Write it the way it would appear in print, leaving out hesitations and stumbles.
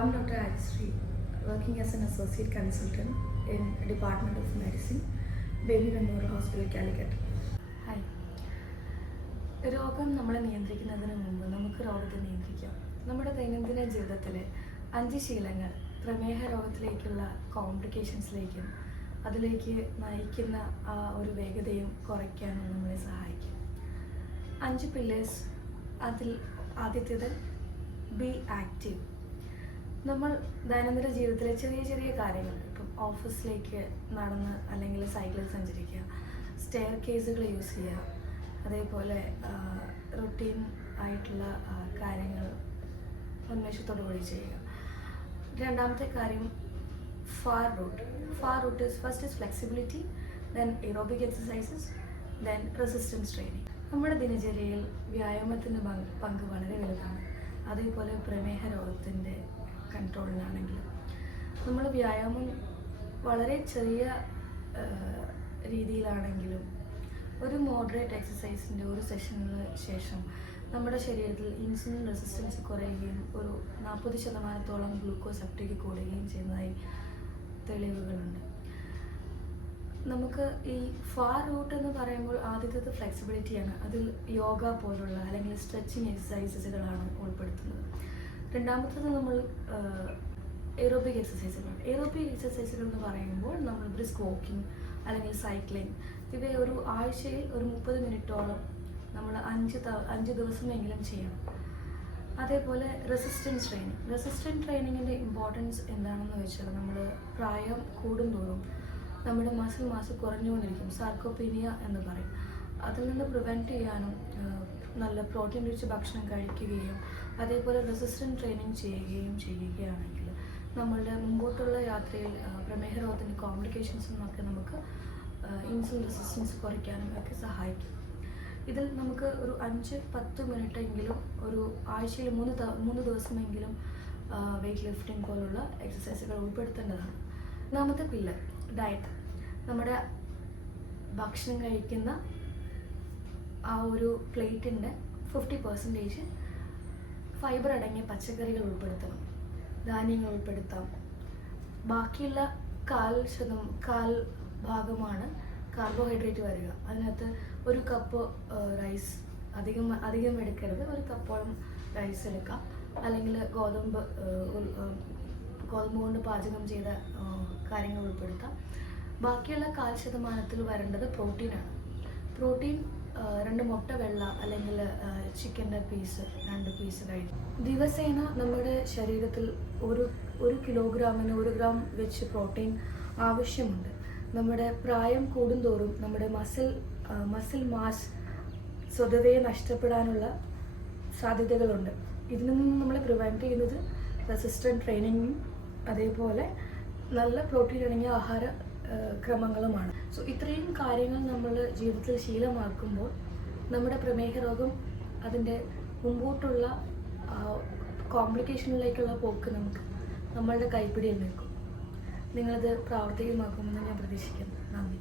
I'm Dr. Ajisri, working as an associate consultant in Department of Medicine, Baby Memorial Hospital, Calicut. Hi. രോഗം നമ്മളെ നിയന്ത്രിക്കുന്നതിന് മുമ്പ് നമുക്ക് രോഗത്തെ നിയന്ത്രിക്കാം. നമ്മുടെ ദൈനംദിന ജീവിതത്തിലെ 5 ശീലങ്ങൾ പ്രമേഹ രോഗത്തിലേക്കുള്ള കോംപ്ലിക്കേഷൻസിലേക്കും അതിലേക്ക് നയിക്കുന്ന ആ ഒരു വേഗതയും കുറയ്ക്കാനും നമ്മളെ സഹായിക്കും. 5 പില്ലേഴ്സ്. അതിൽ ആദ്യത്തേത് ബി ആക്റ്റീവ്. നമ്മൾ ദൈനംദിന ജീവിതത്തിലെ ചെറിയ ചെറിയ കാര്യങ്ങൾ, ഇപ്പം ഓഫീസിലേക്ക് നടന്ന് അല്ലെങ്കിൽ സൈക്കിളിൽ സഞ്ചരിക്കുക, സ്റ്റെയർ കേസുകൾ യൂസ് ചെയ്യുക, അതേപോലെ റുട്ടീൻ ആയിട്ടുള്ള കാര്യങ്ങൾ ഉന്മേഷത്തോടുകൂടി ചെയ്യുക. രണ്ടാമത്തെ കാര്യം far route. First is flexibility, then aerobic exercises, then resistance training. നമ്മുടെ ദിനചര്യയിൽ വ്യായാമത്തിൻ്റെ പങ്ക് വളരെ വലുതാണ്. അതേപോലെ പ്രമേഹ രോഗത്തിൻ്റെ കൺട്രോളിനാണെങ്കിലും നമ്മൾ വ്യായാമം വളരെ ചെറിയ രീതിയിലാണെങ്കിലും ഒരു മോഡറേറ്റ് എക്സസൈസിൻ്റെ ഒരു സെഷനിന് ശേഷം നമ്മുടെ ശരീരത്തിൽ ഇൻസുലിൻ റെസിസ്റ്റൻസ് കുറയുകയും ഒരു 40% ഗ്ലൂക്കോസ് അപ്റ്റേക്ക് കൂടുകയും ചെയ്യുന്നതായി തെളിവുകളുണ്ട്. നമുക്ക് ഈ ഫാർ റൂട്ട് എന്ന് പറയുമ്പോൾ ആദ്യത്തേത് ഫ്ലെക്സിബിലിറ്റിയാണ്. അതിൽ യോഗ പോലുള്ള അല്ലെങ്കിൽ സ്ട്രെച്ചിങ് എക്സസൈസുകളാണ് ഉൾപ്പെടുത്തുന്നത്. രണ്ടാമത്തേത് നമ്മൾ എറോബിക് എക്സസൈസുകളാണ്. എറോബിക് എക്സസൈസുകൾ എന്ന് പറയുമ്പോൾ നമ്മൾ ബ്രിസ്ക് വാക്കിംഗ് അല്ലെങ്കിൽ സൈക്ലിംഗ്, ഇവയെ ഒരു ആഴ്ചയിൽ ഒരു 30 മിനിറ്റോളം നമ്മൾ 5 ദിവസമെങ്കിലും ചെയ്യണം. അതേപോലെ റെസിസ്റ്റൻസ് ട്രെയിനിങ്ങിൻ്റെ ഇമ്പോർട്ടൻസ് എന്താണെന്ന് വെച്ചാൽ നമ്മൾ പ്രായം കൂടുന്തോറും നമ്മുടെ മസിൽ മാസ് കുറഞ്ഞുകൊണ്ടിരിക്കും. സാർക്കോപീനിയ എന്ന് പറയും. അതിൽ നിന്ന് പ്രിവെൻറ്റ് ചെയ്യാനും നല്ല പ്രോട്ടീൻ റിച്ച് ഭക്ഷണം കഴിക്കുകയും അതേപോലെ റെസിസ്റ്റൻറ്റ് ട്രെയിനിങ് ചെയ്യുകയാണെങ്കിൽ നമ്മളുടെ മുമ്പോട്ടുള്ള യാത്രയിൽ പ്രമേഹ രോഗത്തിൻ്റെ കോംപ്ലിക്കേഷൻസിൽ നിന്നൊക്കെ നമുക്ക് ഇൻസുലിൻ റെസിസ്റ്റൻസ് കുറയ്ക്കാനും ഒക്കെ സഹായിക്കും. ഇതിൽ നമുക്ക് ഒരു 5-10 മിനിറ്റെങ്കിലും ഒരു ആഴ്ചയിൽ 3 ദിവസമെങ്കിലും വെയ്റ്റ് ലിഫ്റ്റിംഗ് പോലുള്ള എക്സസൈസുകൾ ഉൾപ്പെടുത്തേണ്ടതാണ്. ഒന്നാമത്തെ പില്ലർ ഡയറ്റ്. നമ്മുടെ ഭക്ഷണം കഴിക്കുന്ന ആ ഒരു പ്ലേറ്റിൻ്റെ 50% ഫൈബർ അടങ്ങിയ പച്ചക്കറികൾ ഉൾപ്പെടുത്തണം, ധാന്യങ്ങൾ ഉൾപ്പെടുത്താം. ബാക്കിയുള്ള 1/4 ഭാഗമാണ് കാർബോഹൈഡ്രേറ്റ് വരിക. അതിനകത്ത് 1 കപ്പ് റൈസ്, അധികം എടുക്കരുത്, 1 കപ്പോളം റൈസ് എടുക്കാം. അല്ലെങ്കിൽ ഗോതമ്പ് കൊണ്ട് പാചകം ചെയ്ത കാര്യങ്ങൾ ഉൾപ്പെടുത്താം. ബാക്കിയുള്ള 1/4% വരേണ്ടത് പ്രോട്ടീനാണ്. പ്രോട്ടീൻ 2 മുട്ട വെള്ള അല്ലെങ്കിൽ ചിക്കൻ്റെ 2 പീസ് കഴിക്കും. ദിവസേന നമ്മുടെ ശരീരത്തിൽ ഒരു കിലോഗ്രാമിന് 1 ഗ്രാം വെച്ച് പ്രോട്ടീൻ ആവശ്യമുണ്ട്. നമ്മുടെ പ്രായം കൂടുന്തോറും നമ്മുടെ മസിൽ മാസ് സ്വതവേ നഷ്ടപ്പെടാനുള്ള സാധ്യതകളുണ്ട്. ഇതിൽ നിന്ന് നമ്മളെ പ്രിവെൻറ്റ് ചെയ്യുന്നത് റെസിസ്റ്റൻറ്റ് ട്രെയിനിങ്ങും അതേപോലെ നല്ല പ്രോട്ടീൻ അടങ്ങിയ ആഹാര ക്രമങ്ങളുമാണ്. സോ ഇത്രയും കാര്യങ്ങൾ നമ്മൾ ജീവിതത്തിൽ ശീലമാക്കുമ്പോൾ നമ്മുടെ പ്രമേഹ രോഗം അതിൻ്റെ മുമ്പോട്ടുള്ള കോംപ്ലിക്കേഷനിലേക്കുള്ള പോക്ക് നമ്മളുടെ കൈപ്പിടിയിൽ നിൽക്കും. നിങ്ങളത് പ്രാവർത്തികമാക്കുമെന്ന് ഞാൻ പ്രതീക്ഷിക്കുന്നു. നന്ദി.